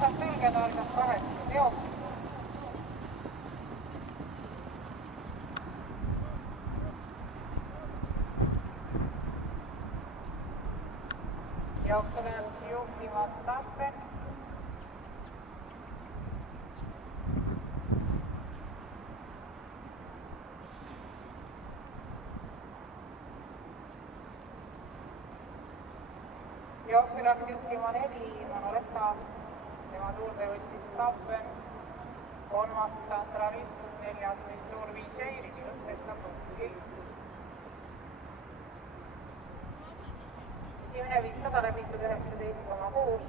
Vastas selged algas 8 teoks. Jooksulen juhtima Stappen. Jooksu läks juhtima 4 Manoletta, tema tuurde võttis Stappen, 3. Centralist, 4. Missour Vigeiri, lõpetab punkti. Esimene 500 läbitud 19,6.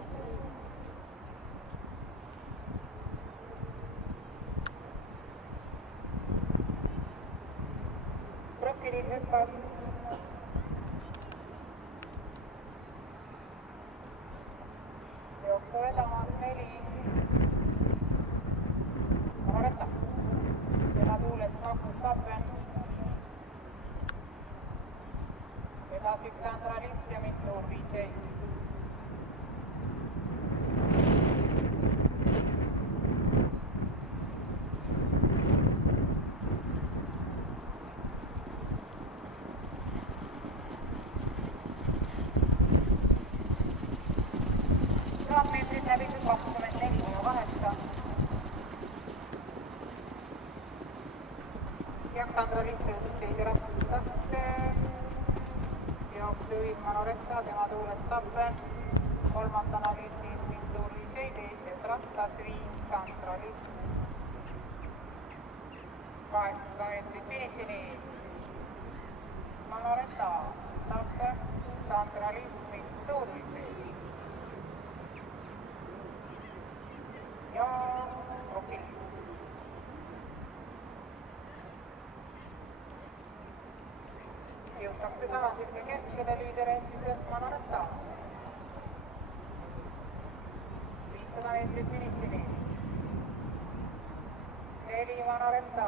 Brokilil hüppas. Jooksu vedamas 4. Manoletta. Tema tuules 2 Stappen. Vedas 1 Centralist ja Missour Vigeiri. Meetrit läbitud 24,8. Ja Centralist teise rattasse. Jooksu juhib Manoletta, tema tuules Stappen, 3. Analistis Missour Vigeiri, teises rattas 5 Centralist. 8 meetrit finišini. Manoletta, Stappen, Centralist, Missour Vigeiri. Ja Brokil. Jõutakse tagasi keskele liider endiselt Manoletta. 500 meetrit finišini. 4 Manoletta.